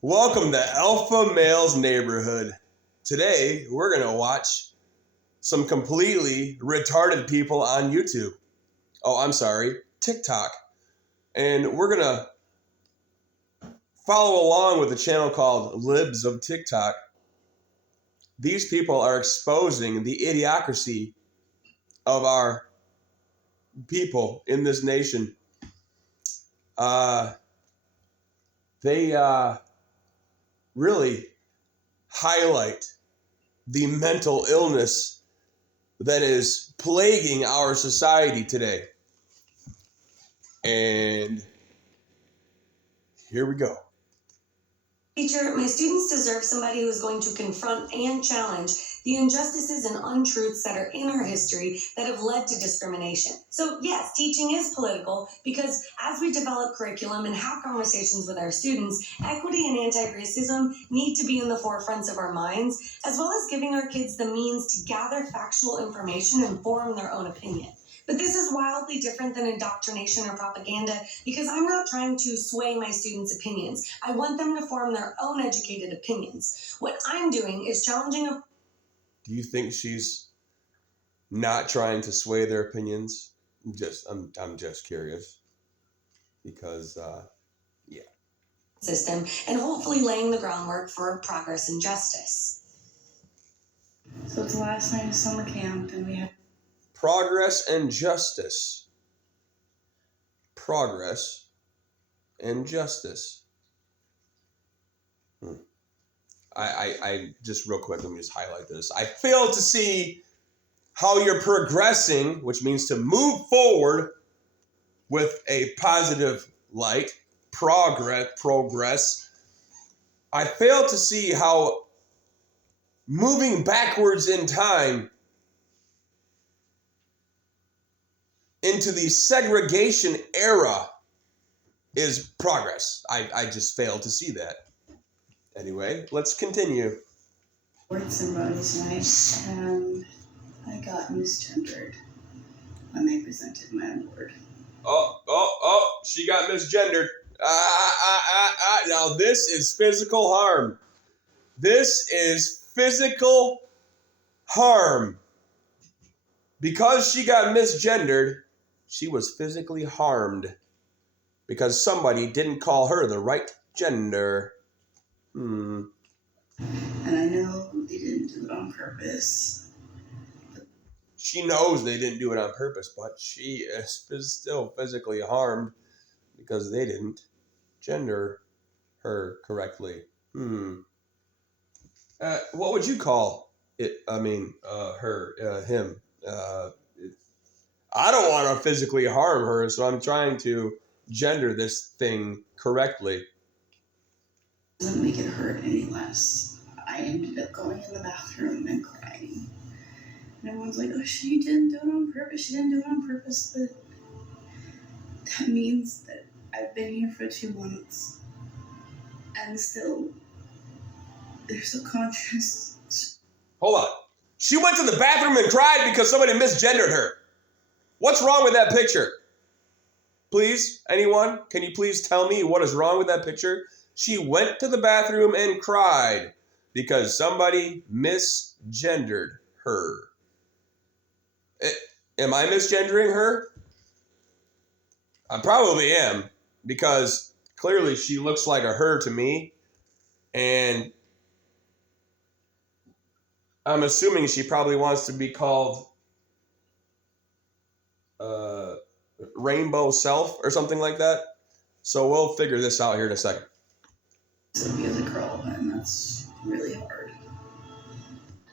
Welcome to Alpha Male's Neighborhood. Today, we're going to watch some completely retarded people on YouTube. Oh, I'm sorry, TikTok. And we're going to follow along with a channel called Libs of TikTok. These people are exposing the idiocracy of our people in this nation. They really highlight the mental illness that is plaguing our society today. And here we go. Teacher, my students deserve somebody who is going to confront and challenge the injustices and untruths that are in our history that have led to discrimination. So yes, teaching is political because as we develop curriculum and have conversations with our students, equity and anti-racism need to be in the forefronts of our minds, as well as giving our kids the means to gather factual information and form their own opinion. But this is wildly different than indoctrination or propaganda because I'm not trying to sway my students' opinions. I want them to form their own educated opinions. What I'm doing is challenging a... Do you think she's not trying to sway their opinions? I'm just curious because, yeah. System and hopefully laying the groundwork for progress and justice. So it's the last night of summer camp and we have Progress and justice. Progress and justice. I just real quick, let me just highlight this. I fail to see how you're progressing, which means to move forward with a positive light. Progress. I fail to see how moving backwards in time into the segregation era is progress. I just failed to see that. Anyway, let's continue. worked somebody tonight and I got misgendered when they presented my award. She got misgendered. Now this is physical harm. This is physical harm. Because she got misgendered, she was physically harmed because somebody didn't call her the right gender. And I know they didn't do it on purpose. She knows they didn't do it on purpose, but she is still physically harmed because they didn't gender her correctly. What would you call it? Him. I don't want to physically harm her, so I'm trying to gender this thing correctly. Doesn't make it hurt any less. I ended up going in the bathroom and crying. And everyone's like, oh, she didn't do it on purpose. She didn't do it on purpose. But that means that I've been here for 2 months. And still, they're subconscious. Hold on. She went to the bathroom and cried because somebody misgendered her. What's wrong with that picture? Please, anyone, can you please tell me what is wrong with that picture? She went to the bathroom and cried because somebody misgendered her. Am I misgendering her? I probably am because clearly she looks like a her to me. And I'm assuming she probably wants to be called Rainbow Self or something like that. So we'll figure this out here in a second. So be as a girl, and that's really hard.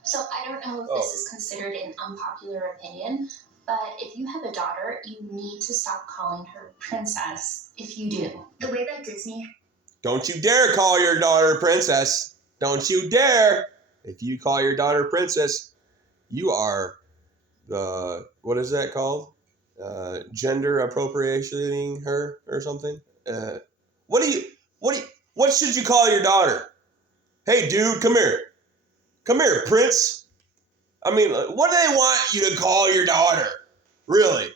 So I don't know if this is considered an unpopular opinion, but if you have a daughter, you need to stop calling her princess if you do. The way that Disney... Don't you dare call your daughter princess. Don't you dare. If you call your daughter princess, you are what is that called? Gender appropriating her or something? What should you call your daughter? Hey, dude, come here. Come here, Prince. I mean, what do they want you to call your daughter? Really?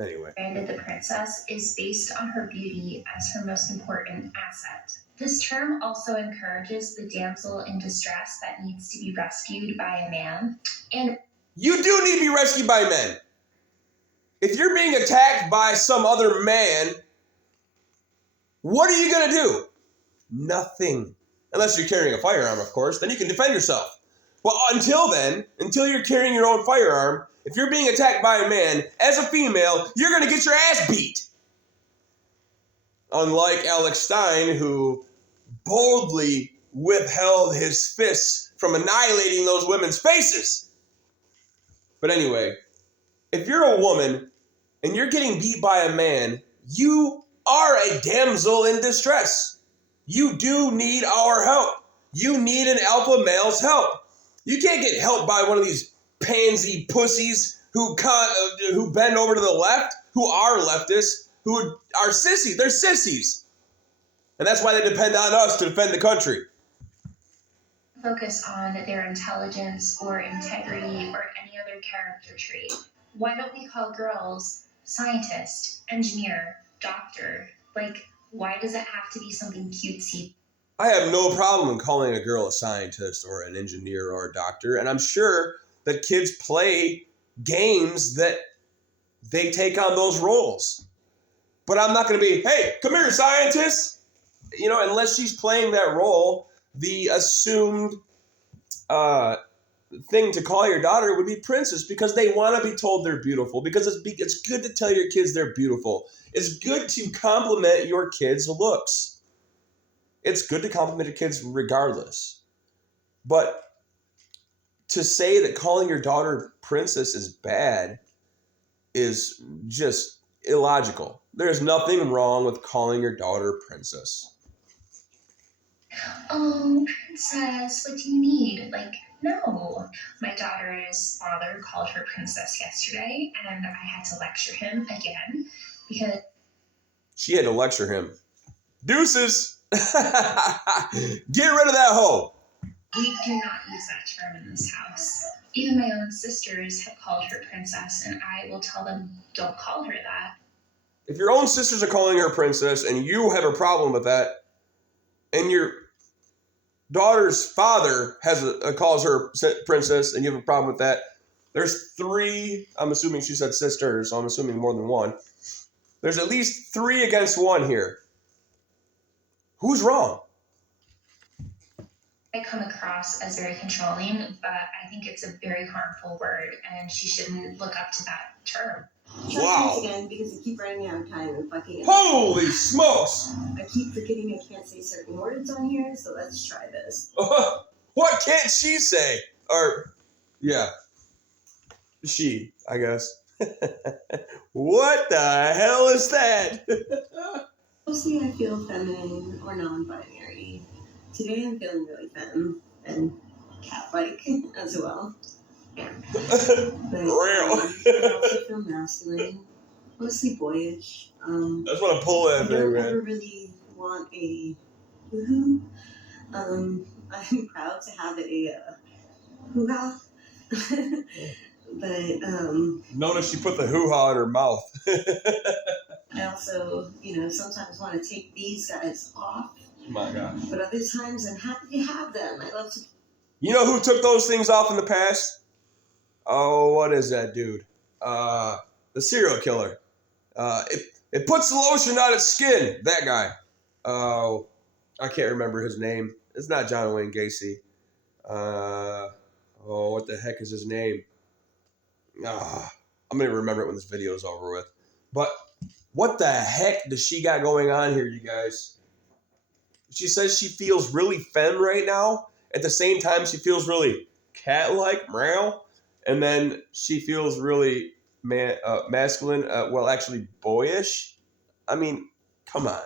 Anyway. Branded the princess is based on her beauty as her most important asset. This term also encourages the damsel in distress that needs to be rescued by a man. And you do need to be rescued by men. If you're being attacked by some other man, what are you going to do? Nothing. Unless you're carrying a firearm, of course, then you can defend yourself. But until then, until you're carrying your own firearm, if you're being attacked by a man, as a female, you're going to get your ass beat. Unlike Alex Stein, who boldly withheld his fists from annihilating those women's faces. But anyway, if you're a woman and you're getting beat by a man, you are a damsel in distress. You do need our help. You need an alpha male's help. You can't get helped by one of these pansy pussies who bend over to the left, who are leftists, who are sissies. They're sissies. And that's why they depend on us to defend the country. Focus on their intelligence or integrity or any other character trait. Why don't we call girls scientist, engineer, doctor? Like, why does it have to be something cutesy? I have no problem in calling a girl a scientist or an engineer or a doctor, and I'm sure that kids play games that they take on those roles. But I'm not going to be, hey, come here, scientist. You know, unless she's playing that role, the assumed thing to call your daughter would be princess, because they want to be told they're beautiful, because it's good to tell your kids they're beautiful. It's good to compliment your kids' looks. It's good to compliment your kids regardless. But to say that calling your daughter princess is bad is just illogical. There's nothing wrong with calling your daughter princess. Oh, princess, what do you need? Like, no. My daughter's father called her princess yesterday, and I had to lecture him again because... She had to lecture him. Deuces! Get rid of that hoe! We do not use that term in this house. Even my own sisters have called her princess, and I will tell them, don't call her that. If your own sisters are calling her princess and you have a problem with that, and your daughter's father calls her princess and you have a problem with that, there's 3, I'm assuming she said sisters, so I'm assuming more than one. There's at least 3 against 1 here. Who's wrong? I come across as very controlling, but I think it's a very harmful word, and she shouldn't look up to that term. Wow. Again, because I keep running out of time and fucking. Holy smokes! I keep forgetting I can't say certain words on here, so let's try this. What can't she say? Or, yeah. She, I guess. What the hell is that? Mostly I feel feminine or non-binary. Today I'm feeling really femme and cat-like as well. But Real. I also feel masculine, mostly boyish. That's what I pull I that thing, don't man. ever really want a hoo-hoo. I'm proud to have a hoo-ha. But Notice she put the hoo-ha in her mouth. I also, sometimes want to take these guys off. My God. But other times I'm happy to have them. I love to. You know who took those things off in the past? Oh, what is that dude? The serial killer. It puts the lotion on its skin. That guy. Oh, I can't remember his name. It's not John Wayne Gacy. What the heck is his name? I'm going to remember it when this video is over with. But what the heck does she got going on here, you guys? She says she feels really femme right now. At the same time, she feels really cat-like, meow. And then she feels really masculine, actually boyish. I mean, come on.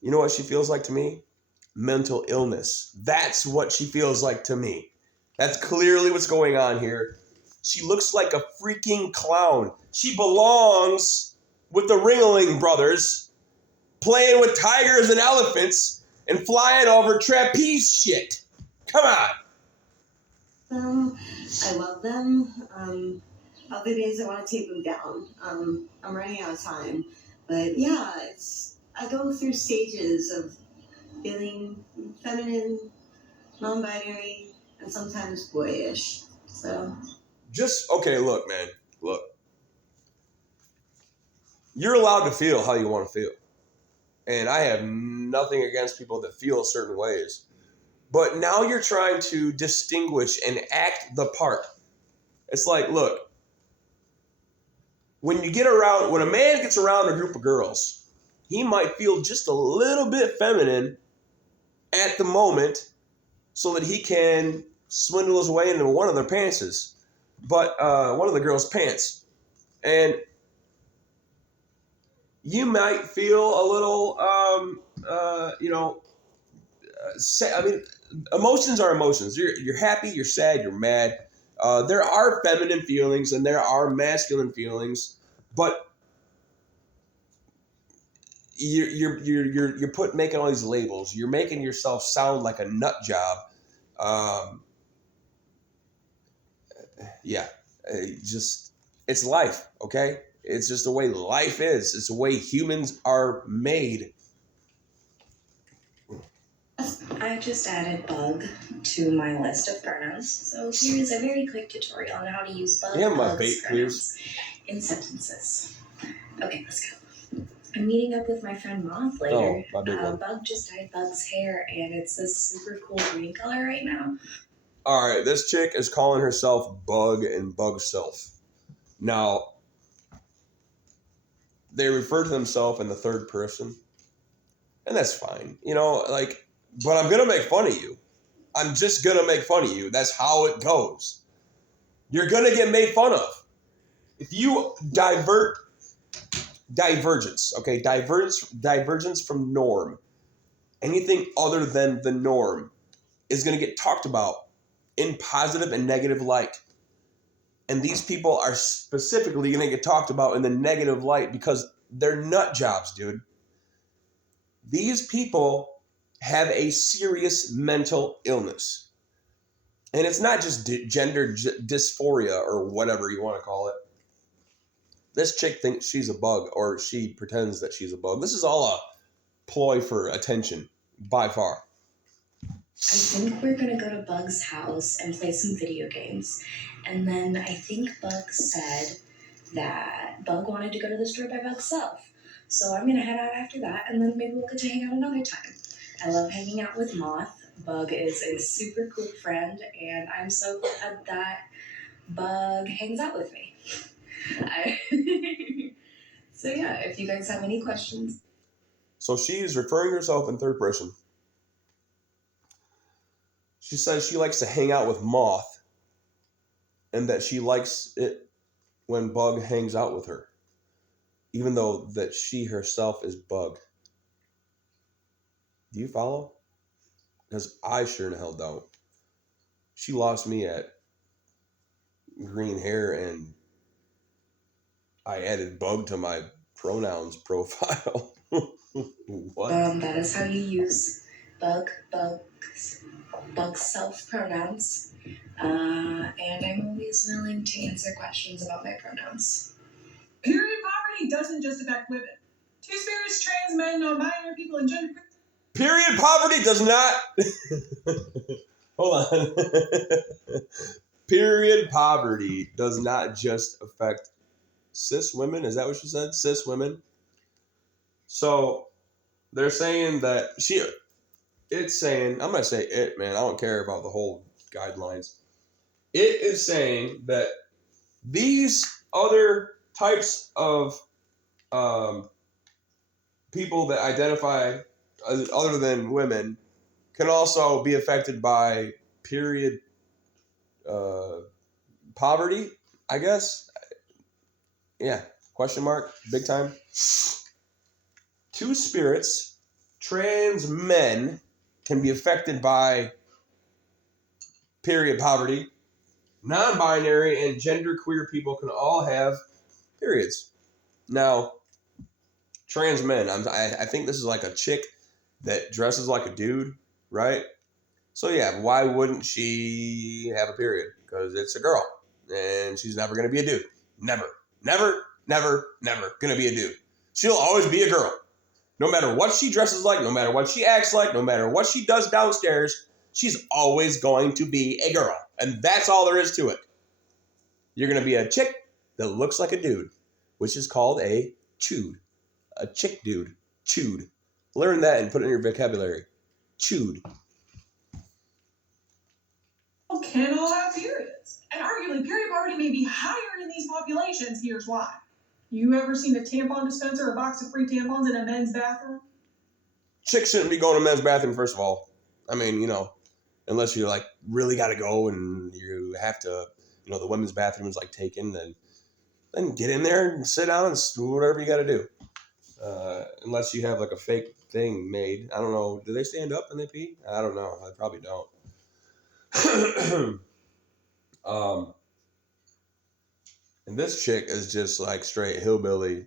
You know what she feels like to me? Mental illness. That's what she feels like to me. That's clearly what's going on here. She looks like a freaking clown. She belongs with the Ringling Brothers, playing with tigers and elephants and flying over trapeze shit. Come on. I love them. Other days I want to take them down. I'm running out of time. But yeah, I go through stages of feeling feminine, non-binary, and sometimes boyish. So Okay, look, man. Look. You're allowed to feel how you want to feel. And I have nothing against people that feel certain ways. But now you're trying to distinguish and act the part. It's like, look, when a man gets around a group of girls, he might feel just a little bit feminine at the moment so that he can swindle his way into one of their pantses. But one of the girls' pants. And you might feel a little, I mean, emotions are emotions. You're happy, you're sad, you're mad. There are feminine feelings and there are masculine feelings, but you're making all these labels. You're making yourself sound like a nut job. Um, yeah, just it's life. Okay, it's just the way life is. It's the way humans are made. I just added bug to my list of pronouns, so here's a very quick tutorial on how to use bug Yeah, my bugs bait, pronouns in sentences. Okay, let's go. I'm meeting up with my friend Moth later. Oh, my big one. Bug just dyed Bug's hair, and it's this super cool green color right now. All right, this chick is calling herself Bug and Bug Self. Now, they refer to themselves in the third person, and that's fine. But I'm going to make fun of you. I'm just going to make fun of you. That's how it goes. You're going to get made fun of. If you divergence, okay? Divergence from norm. Anything other than the norm is going to get talked about in positive and negative light. And these people are specifically going to get talked about in the negative light because they're nut jobs, dude. These people have a serious mental illness. And it's not just gender dysphoria or whatever you want to call it. This chick thinks she's a bug, or she pretends that she's a bug. This is all a ploy for attention, by far. I think we're gonna go to Bug's house and play some video games. And then I think Bug said that Bug wanted to go to the store by Bug's self. So I'm gonna head out after that, and then maybe we'll get to hang out another time. I love hanging out with Moth. Bug is a super cool friend, and I'm so glad that Bug hangs out with me. So yeah, if you guys have any questions. So she's referring to herself in third person. She says she likes to hang out with Moth and that she likes it when Bug hangs out with her, even though that she herself is Bug. Do you follow? Because I sure in hell don't. She lost me at green hair and I added Bug to my pronouns profile. What? That is how you use Bug self pronouns. And I'm always willing to answer questions about my pronouns. Period poverty doesn't just affect women. Two-spirits, trans men, non-binary people, and gender. Period poverty does not. Hold on. Period poverty does not just affect cis women. Is that what she said? Cis women. So they're saying that it's saying, I'm going to say it, man. I don't care about the whole guidelines. It is saying that these other types of people that identify other than women can also be affected by period poverty, I guess. Yeah, question mark, big time. Two spirits, trans men can be affected by period poverty. Non-binary and genderqueer people can all have periods. Now, trans men, I think this is like a chick that dresses like a dude, right? So yeah, why wouldn't she have a period? Because it's a girl, and she's never going to be a dude. Never going to be a dude. She'll always be a girl. No matter what she dresses like, no matter what she acts like, no matter what she does downstairs, she's always going to be a girl. And that's all there is to it. You're going to be a chick that looks like a dude, which is called a chewed. A chick dude. Chewed. Learn that and put it in your vocabulary. Chewed. Can all have periods. And arguably, period poverty may be higher in these populations. Here's why. You ever seen a tampon dispenser or a box of free tampons in a men's bathroom? Chicks shouldn't be going to men's bathroom, first of all. I mean, unless you like really got to go and you have to, the women's bathroom is like taken, then get in there and sit down and do whatever you got to do. Unless you have like a fake thing made. I don't know. Do they stand up and they pee? I don't know. I probably don't. And this chick is just like straight hillbilly.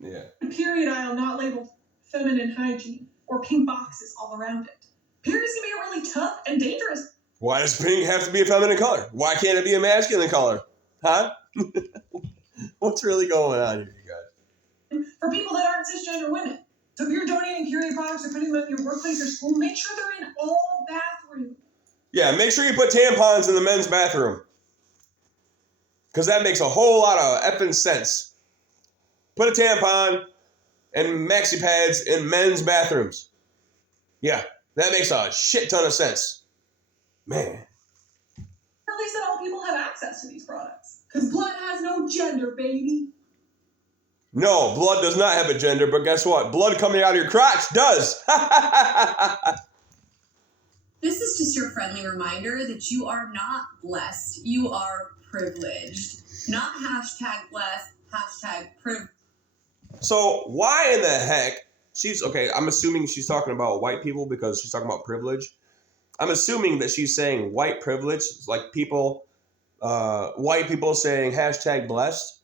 Yeah. Period aisle not labeled feminine hygiene or pink boxes all around it. Periods can be really tough and dangerous. Why does pink have to be a feminine color? Why can't it be a masculine color? Huh? What's really going on here, you guys? For people that aren't cisgender women. So if you're donating period products or putting them in your workplace or school, make sure they're in all bathrooms. Yeah, make sure you put tampons in the men's bathroom. Because that makes a whole lot of effing sense. Put a tampon and maxi pads in men's bathrooms. Yeah, that makes a shit ton of sense. Man. Or at least that all people have access to these products. Because blood has no gender, baby. No, blood does not have a gender, but guess what? Blood coming out of your crotch does. This is just your friendly reminder that you are not blessed. You are privileged. Not hashtag blessed, hashtag privileged. So why in the heck? I'm assuming she's talking about white people because she's talking about privilege. I'm assuming that she's saying white privilege, like white people saying hashtag blessed.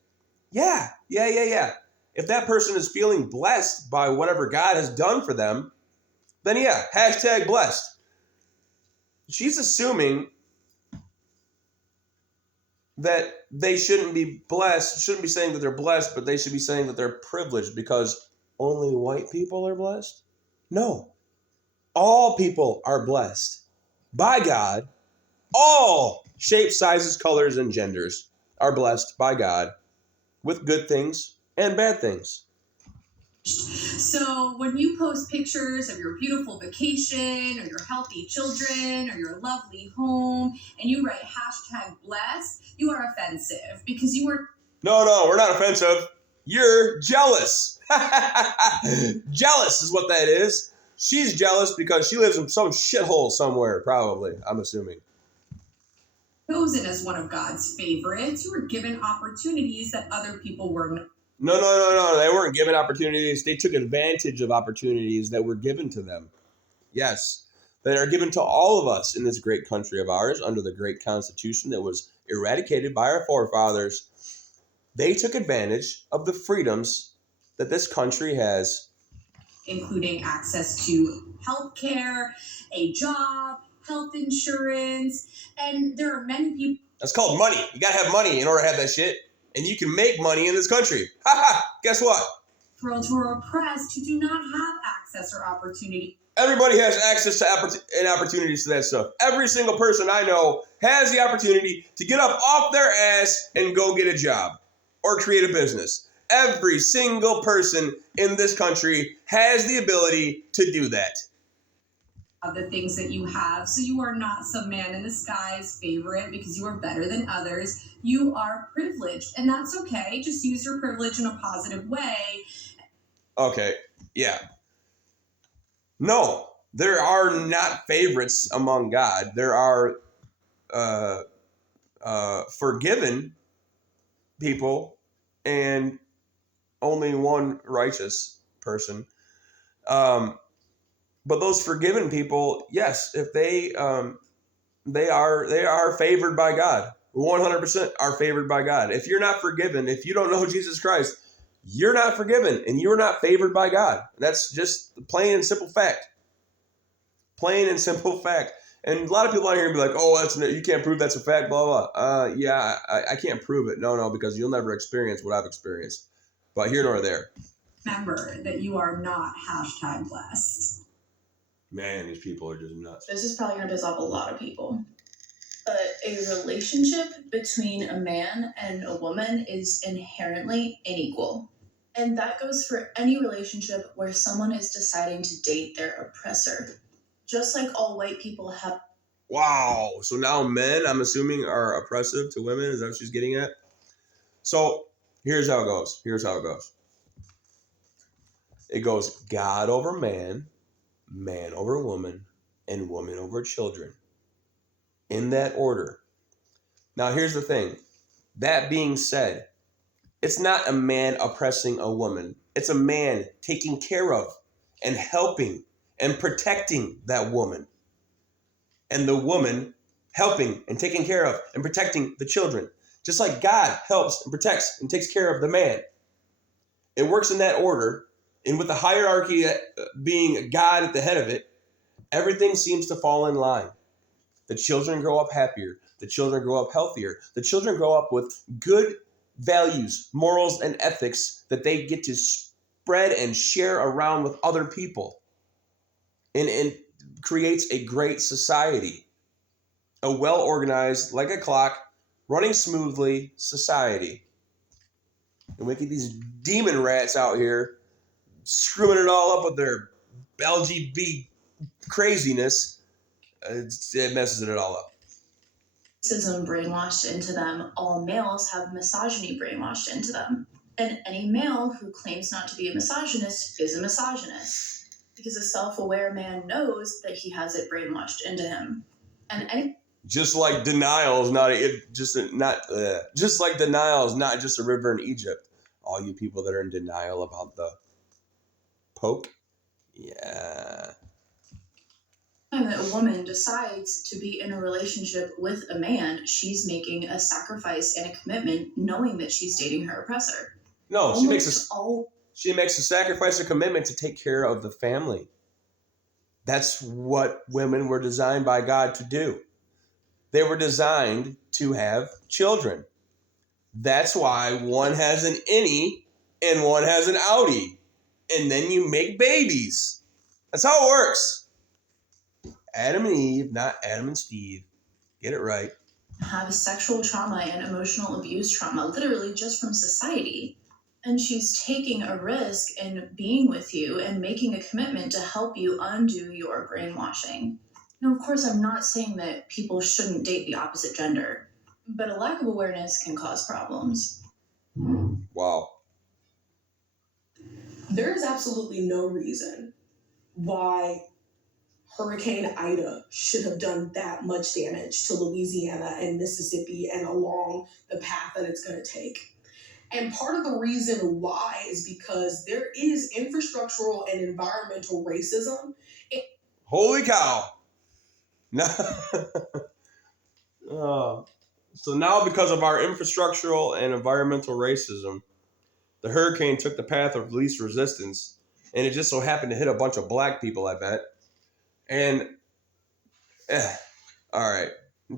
Yeah. If that person is feeling blessed by whatever God has done for them, then yeah, hashtag blessed. She's assuming that they shouldn't be blessed, shouldn't be saying that they're blessed, but they should be saying that they're privileged because only white people are blessed? No. All people are blessed by God. All shapes, sizes, colors, and genders are blessed by God with good things and bad things. So when you post pictures of your beautiful vacation or your healthy children or your lovely home and you write hashtag blessed, you are offensive because you were... No, we're not offensive. You're jealous. Jealous is what that is. She's jealous because she lives in some shithole somewhere, probably, I'm assuming. Chosen as one of God's favorites. You were given opportunities that other people were not. No. They weren't given opportunities. They took advantage of opportunities that were given to them. Yes, that are given to all of us in this great country of ours under the great Constitution that was eradicated by our forefathers. They took advantage of the freedoms that this country has. Including access to health care, a job, health insurance, and there are many people... That's called money. You gotta have money in order to have that shit. And you can make money in this country. Guess what? Girls who are oppressed who do not have access or opportunity. Everybody has access to and opportunities to that stuff. Every single person I know has the opportunity to get up off their ass and go get a job or create a business. Every single person in this country has the ability to do that. The things that you have. So you are not some man in the sky's favorite because you are better than others. You are privileged, and that's okay. Just use your privilege in a positive way. Okay, yeah. No, there are not favorites among God. There are forgiven people and only one righteous person. But those forgiven people, yes, if they are favored by God. 100% are favored by God. If you're not forgiven, if you don't know Jesus Christ, you're not forgiven and you're not favored by God. That's just the plain and simple fact. Plain and simple fact. And a lot of people out here be like, "Oh, you can't prove that's a fact." Blah blah. Yeah, I can't prove it. No, because you'll never experience what I've experienced. But here nor there. Remember that you are not #blessed. Man, these people are just nuts. This is probably going to piss off a lot of people. But a relationship between a man and a woman is inherently unequal. And that goes for any relationship where someone is deciding to date their oppressor. Just like all white people have. Wow. So now men, I'm assuming, are oppressive to women? Is that what she's getting at? So here's how it goes. It goes God over man, man over woman, and woman over children. In that order. Now here's the thing. That being said, it's not a man oppressing a woman. It's a man taking care of and helping and protecting that woman. And the woman helping and taking care of and protecting the children. Just like God helps and protects and takes care of the man. It works in that order. And with the hierarchy being God at the head of it, everything seems to fall in line. The children grow up happier. The children grow up healthier. The children grow up with good values, morals, and ethics that they get to spread and share around with other people. And creates a great society. A well-organized, like a clock, running smoothly society. And we get these demon rats out here screwing it all up with their LGBT craziness. It messes it all up. Racism brainwashed into them. All males have misogyny brainwashed into them. And any male who claims not to be a misogynist is a misogynist. Because a self-aware man knows that he has it brainwashed into him. And any just like denial is not just a river in Egypt. All you people that are in denial about the poke, yeah. time that a woman decides to be in a relationship with a man, she's making a sacrifice and a commitment, knowing that she's dating her oppressor. No, she makes a sacrifice or commitment to take care of the family. That's what women were designed by God to do. They were designed to have children. That's why one has an innie and one has an outie. And then you make babies. That's how it works. Adam and Eve, not Adam and Steve. Get it right. Have sexual trauma and emotional abuse trauma, literally just from society. And she's taking a risk in being with you and making a commitment to help you undo your brainwashing. Now, of course, I'm not saying that people shouldn't date the opposite gender, but a lack of awareness can cause problems. Wow. There is absolutely no reason why Hurricane Ida should have done that much damage to Louisiana and Mississippi and along the path that it's going to take. And part of the reason why is because there is infrastructural and environmental racism. Holy cow. So now because of our infrastructural and environmental racism, the hurricane took the path of least resistance, and it just so happened to hit a bunch of black people, I bet. And, all right, I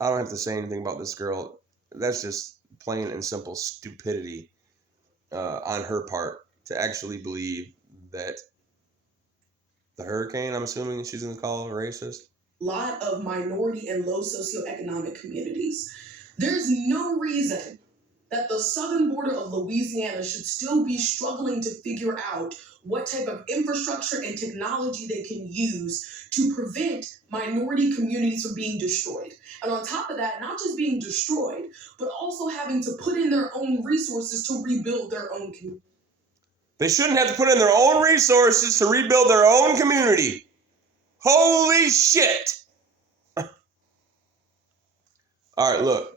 don't have to say anything about this girl. That's just plain and simple stupidity on her part to actually believe that the hurricane, I'm assuming she's going to call racist. Lot of minority and low socioeconomic communities. There's no reason that the southern border of Louisiana should still be struggling to figure out what type of infrastructure and technology they can use to prevent minority communities from being destroyed. And on top of that, not just being destroyed, but also having to put in their own resources to rebuild their own community. They shouldn't have to put in their own resources to rebuild their own community. Holy shit! All right, look.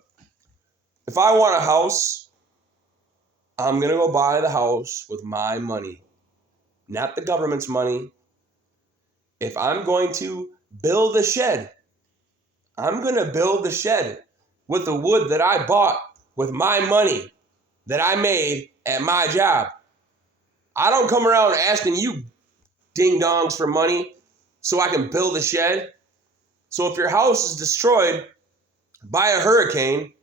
If I want a house, I'm going to go buy the house with my money, not the government's money. If I'm going to build a shed, I'm going to build the shed with the wood that I bought with my money that I made at my job. I don't come around asking you ding-dongs for money so I can build a shed. So if your house is destroyed by a hurricane,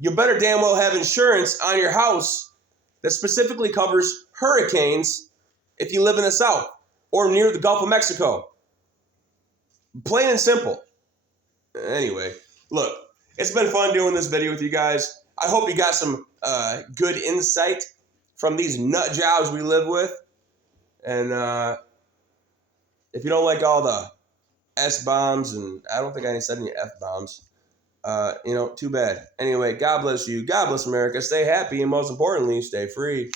you better damn well have insurance on your house that specifically covers hurricanes if you live in the South or near the Gulf of Mexico. Plain and simple. Anyway, look, it's been fun doing this video with you guys. I hope you got some good insight from these nut jobs we live with. And if you don't like all the S-bombs, and I don't think I said any F-bombs, too bad. Anyway, God bless you. God bless America. Stay happy, and most importantly, stay free.